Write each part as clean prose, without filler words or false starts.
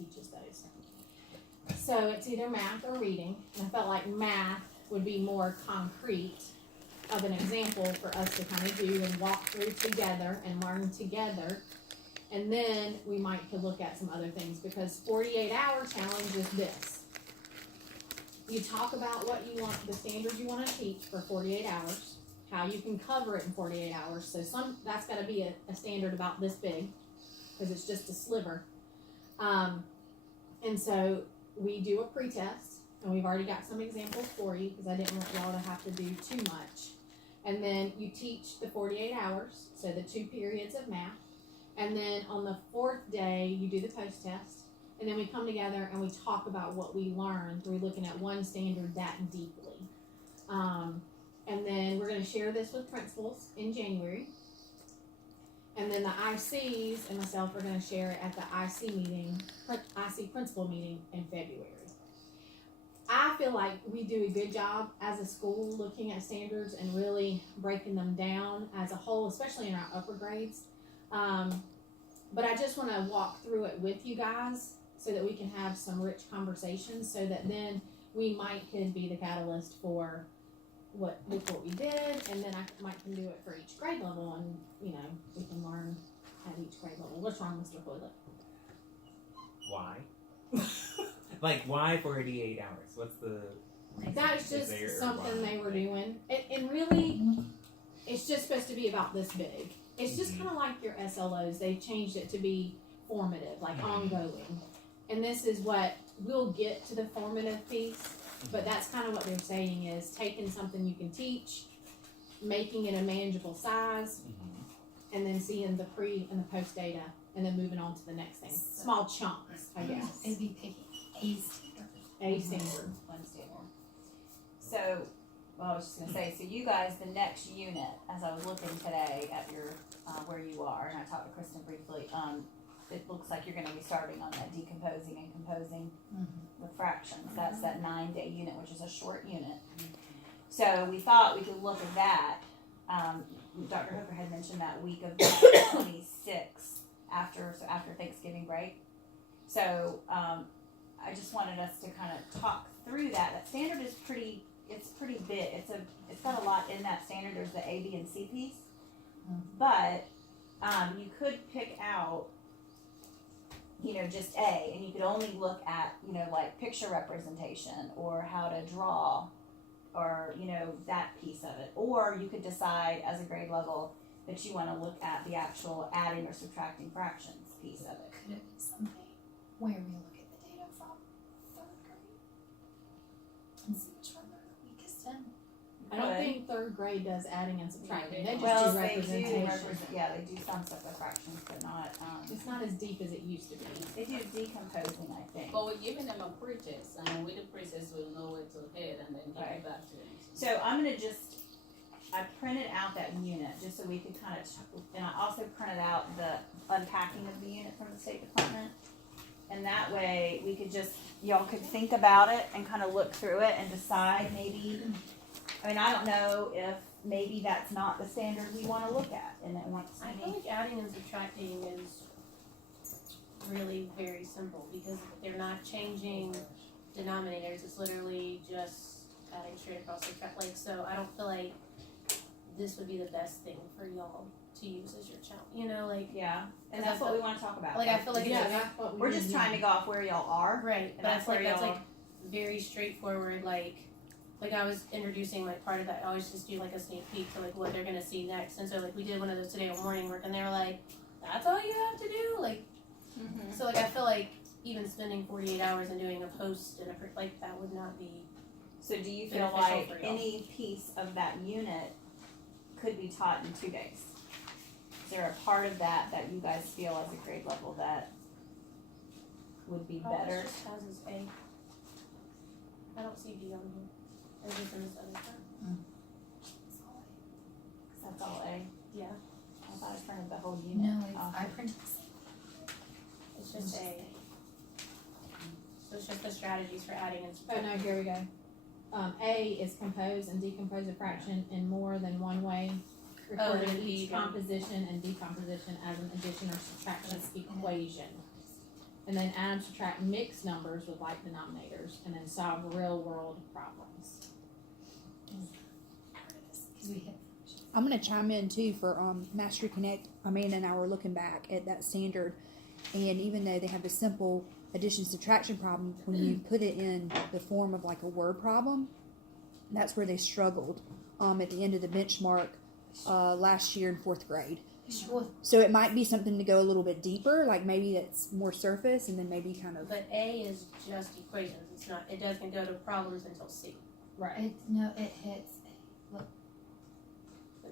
teaches those. So it's either math or reading, and I felt like math would be more concrete of an example for us to kind of do and walk through together and learn together. And then we might could look at some other things, because 48-hour challenge is this. You talk about what you want, the standards you want to teach for 48 hours, how you can cover it in 48 hours. So that's got to be a standard about this big, because it's just a sliver. And so we do a pretest, and we've already got some examples for you, because I didn't want y'all to have to do too much. And then you teach the 48 hours, so the 2 periods of math. And then on the 4th day, you do the post-test. And then we come together and we talk about what we learned through looking at one standard that deeply. And then we're going to share this with principals in January. And then the ICs and myself are going to share it at the IC meeting, IC principal meeting in February. I feel like we do a good job as a school looking at standards and really breaking them down as a whole, especially in our upper grades. But I just want to walk through it with you guys so that we can have some rich conversations, so that then we could be the catalyst for what we did, and then I can do it for each grade level, and we can learn at each grade level. What's wrong, Mr. Hoylett? Why? Like, why 48 hours? What's the reason? That's just something they were doing. And really, it's just supposed to be about this big. It's just kind of like your SLOs. They've changed it to be formative, like ongoing. And this is what we'll get to the formative piece, but that's kind of what they're saying is taking something you can teach, making it a manageable size, and then seeing the pre and the post data, and then moving on to the next thing. Small chunks, I guess. It'd be picking a standard. A standard. One standard. So, well, I was just gonna say, so you guys, the next unit, as I was looking today at your, where you are, and I talked to Kristen briefly, it looks like you're gonna be starting on that decomposing and composing with fractions. That's that 9-day unit, which is a short unit. So we thought we could look at that. Dr. Hooker had mentioned that week of 26 after Thanksgiving break. So, I just wanted us to kind of talk through that. That standard is pretty big. It's got a lot in that standard. There's the A, B, and C piece. But you could pick out, just A, and you could only look at, like picture representation or how to draw or, that piece of it. Or you could decide as a grade level that you want to look at the actual adding or subtracting fractions piece of it. Could it be something where we look at the data from 3rd grade and see which one they're the weakest in? I don't think 3rd grade does adding and subtracting. They just Well, do they do representation. they do some stuff with fractions, but not, It's not as deep as it used to be. they do decomposing, I think. But we're giving them a pre-test, and with the pre-test, we'll know where to head and then give Right. it back to them. So I'm gonna I printed out that unit just so we could kind of, and I also printed out the unpacking of the unit from the State Department. And that way we could y'all could think about it and kind of look through it and decide maybe, I don't know if maybe that's not the standard we want to look at and it wants to I feel like adding and subtracting is really very simple because they're not changing denominators. It's literally just adding straight across the track. So I don't feel like this would be the best thing for y'all to use as your challenge. Yeah, and that's what we want to talk about. I feel like That's what we're just trying to go off where y'all are. right, And but I that's feel like where that's y'all- very straightforward. Like I was introducing part of that. I always just do a sneak peek to what they're gonna see next. And so we did one of those today on morning work, and they were like, "That's all you have to do." Mm-hmm. So I feel like even spending 48 hours and doing a post and that would not be. So do you feel Beneficial like for y'all. any piece of that unit could be taught in 2 days? Is there a part of that you guys feel as a grade level that would be All better? this just has is A. I don't see B on here. Or is this in this other part? That's all A? Yeah, I thought I printed the whole unit. No, off. I printed the same. it's just A. So it's just the strategies for adding and Oh, subtracting. no, here we go. A is compose and decompose a fraction in more than one way, recording and each decom- composition and decomposition as an addition or subtraction equation. and then add and subtract mixed numbers with like denominators, and then solve real world problems. Because we hit. I'm gonna chime in too for Mastery Connect. Amanda and I were looking back at that standard, and even though they have the simple addition subtraction problem, when you put it in the form of like a word problem, that's where they struggled at the end of the benchmark last year in 4th grade. Sure. So it might be something to go a little bit deeper, like maybe that's more surface, and then maybe kind of. But A is just equations. It's not. It doesn't go to problems until C. Right. It hits But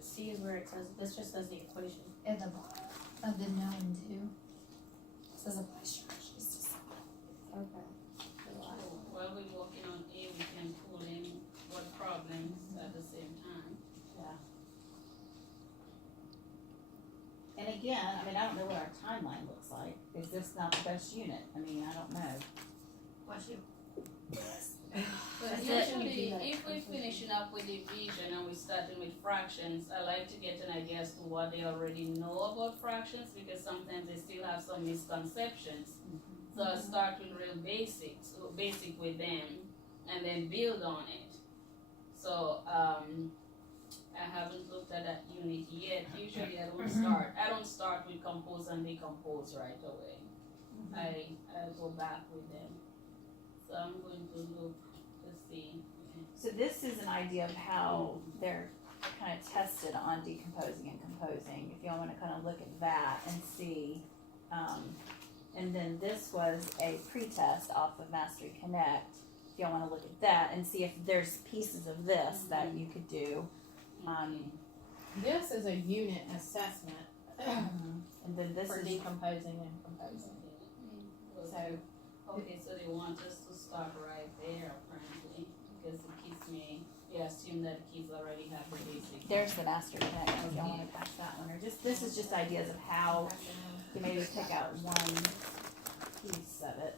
C is where it says. This just says the equation. at the bottom of the known too. It says apply strategies to solve. Okay. So while we're working on A, we can pull in what problems at the same time. And again, I mean, I don't know what our timeline looks like. Is this not the best unit? I mean, I don't know. But That's usually, it. if we're finishing up with division and we're starting with fractions, I like to get an idea as to what they already know about fractions, because sometimes they still have some misconceptions. So I start with real basics, basic with them, and then build on it. So I haven't looked at that unit yet. Usually I don't start with compose and decompose right away. I go back with them. So I'm going to look to see. So this is an idea of how they're kind of tested on decomposing and composing. If y'all want to kind of look at that and see. And then this was a pretest off of Mastery Connect. If y'all want to look at that and see if there's pieces of this that you could do. This is a unit assessment And then this for is decomposing and composing. so. Okay, so they want us to start right there apparently, because the kids we assume that kids already have the basic. There's the Mastery Connect. If y'all want to pass that one, or just this is just ideas of how to maybe pick out one piece of it.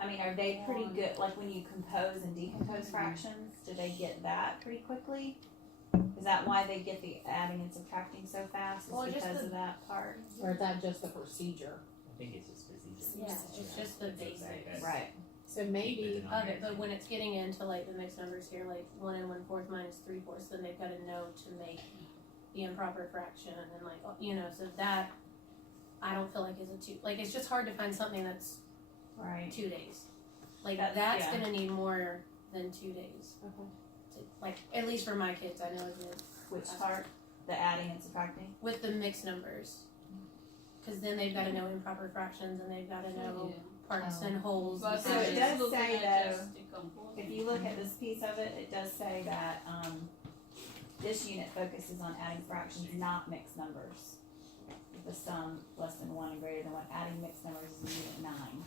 I mean, are they pretty good, like when you compose and decompose fractions, do they get that pretty quickly? Is that why they get the adding and subtracting so fast, is Well, just because the- of that part? Or is that just the procedure? I think it's just procedure. Yeah, it's just the It's basics. exact- Right. So maybe, Of it, but when it's getting into like the mixed numbers here, like 1 1/4 minus 3/4, then they've got to know to make the improper fraction, and then so that I don't feel like is a two. Like it's just hard to find something that's Right. 2 days. Like That's- that's yeah. gonna need more than 2 days. okay. Like at least for my kids, I know it Which part? The adding and subtracting? with the mixed numbers, because then they've got to know improper fractions and they've got to know parts and wholes. But So they're it just does looking say at though, just decomposing. If you look at this piece of it, it does say that, this unit focuses on adding fractions, not mixed numbers. With the sum less than 1 and greater than 1, adding mixed numbers is unit 9.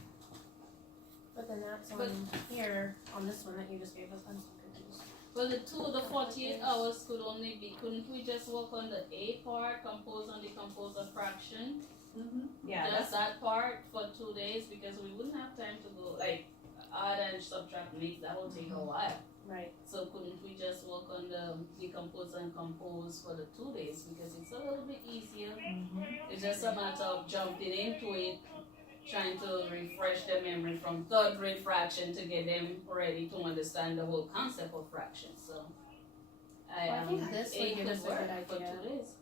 But then that's But- on here on this one that you just gave us. I'm so confused. Well, the 48 hours could only be, couldn't we just work on the A part, compose and decompose a fraction? Yeah, Just that part for 2 days, because we wouldn't have time to go, like, add and subtract mix, that will take a while. Right. So couldn't we just work on the decompose and compose for the 2 days, because it's a little bit easier. It's just a matter of jumping into it, trying to refresh their memory from 3rd grade fraction to get them ready to understand the whole concept of fractions, so. I think this would it give could us a work good for idea. 2 days.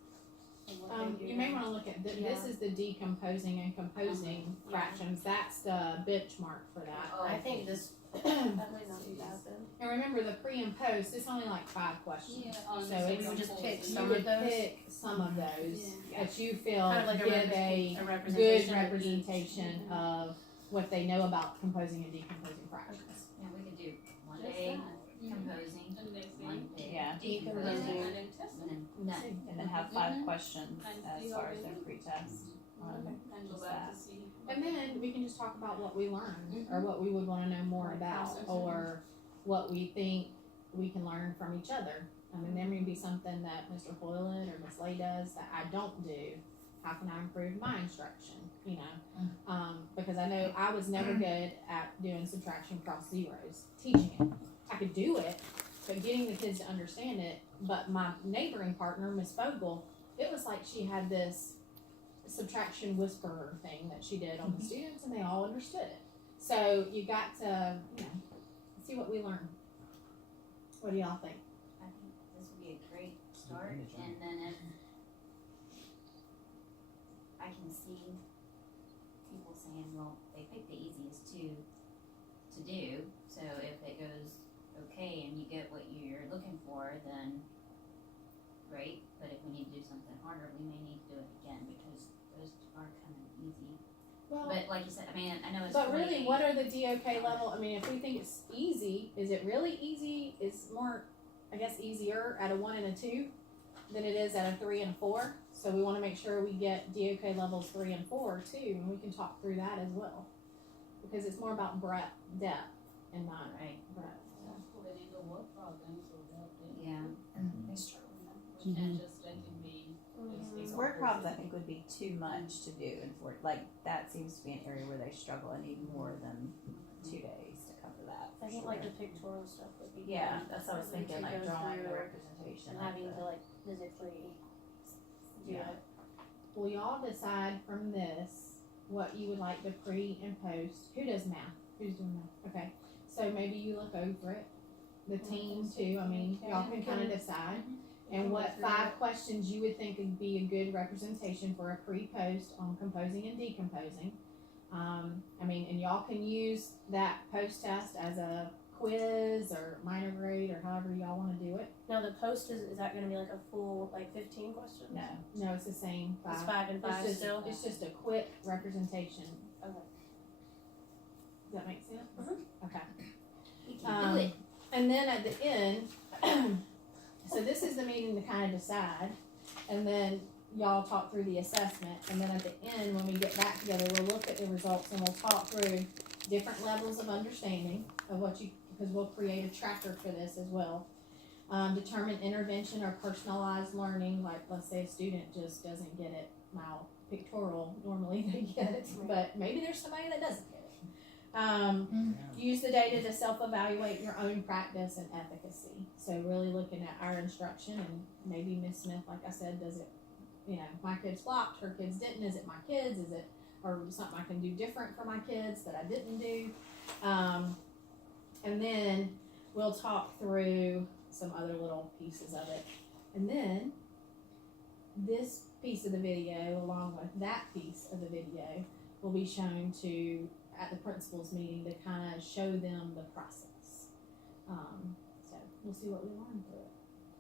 You may wanna look at, this Yeah. is the decomposing and composing Yeah. fractions, that's the benchmark for that. I think this that might not be bad then. And remember, the pre and post, it's only like 5 questions. Yeah, on So the it's- We would just pick decomposing. You some would of those. pick some of those Yeah. that you feel Kind of like give a a good representation. representation of what they know about composing and decomposing fractions. Yeah, we could do one Just day that. composing, And next one thing, day Yeah. decomposing, and then test and them, then none. And then have 5 Mhm. questions And as see how far as they their do. pretest. and go back to see. And then we can just talk about what we learned or Mhm. what we would want to know more Like about processes. or what we think we can learn from each other. I mean, there may be something that Mr. Hoyland or Miss Lay does that I don't do. How can I improve my instruction? You know, because I know I was never good at doing subtraction across zeros, teaching it. I could do it, but getting the kids to understand it. But my neighboring partner, Miss Bogle, it was like she had this subtraction whisperer thing that she did on the students, and they all understood it. So you got to, see what we learn. What do y'all think? I think this would be a great start, and then if I can see people saying, well, they picked the easiest two to do, so if it goes okay and you get what you're looking for, then great, but if we need to do something harder, we may need to do it again, because those are kind of easy. Well, But like you said, I mean, I know it's. but really, 48. what are the DOK level? I mean, if we think it's easy, is it really easy? It's more, I guess, easier at a 1 and a 2 than it is at a 3 and a 4. So we want to make sure we get DOK levels 3 and 4 too, and we can talk through that as well, because it's more about depth, and not Right. breadth. So they need to work problems so that Yeah. They struggle with them. we can't just let it be. These work problems, I think, would be too much to do, and for like that seems to be an area where they struggle and need more than 2 days to cover that. I think for like the sure. pictorial stuff would be. Yeah, good. that's what I was Really thinking, to like go drawing the through representation. and of having the- to like physically do Yeah. it. Well, y'all decide from this what you would like to pre and post. Who does math? Who's doing math? Okay, so maybe you look over it. The team too. I mean, y'all can kind of decide. And what 5 questions you would think would be a good representation for a pre-post on composing and decomposing. I mean, and y'all can use that post test as a quiz or minor grade or however y'all want to do it. Now the post is that going to be like a full like 15 questions? No, No, it's the same 5. It's 5 and 5 It's just, still. it's just a quick representation. Okay. Does that make sense? Mhm. Okay. We can do it. And then at the end, so this is the meeting to kind of decide, and then y'all talk through the assessment, and then at the end, when we get back together, we'll look at the results and we'll talk through different levels of understanding of what you, because we'll create a tracker for this as well. Determine intervention or personalized learning, like let's say a student just doesn't get it, now pictorial, normally they get it, but maybe there's somebody that doesn't get it. Use the data to self-evaluate your own practice and efficacy. So really looking at our instruction, and maybe Miss Smith, like I said, does it, my kids flopped, her kids didn't, is it my kids, is it, or something I can do different for my kids that I didn't do? And then we'll talk through some other little pieces of it. And then this piece of the video, along with that piece of the video, will be shown to at the principals meeting to kind of show them the process. So we'll see what we learn through it.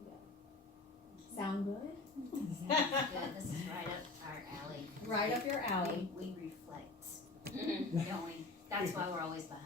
Yeah. Sound good? Sounds good. This is right up our alley. Right up your alley. We reflect, don't we? That's why we're always behind.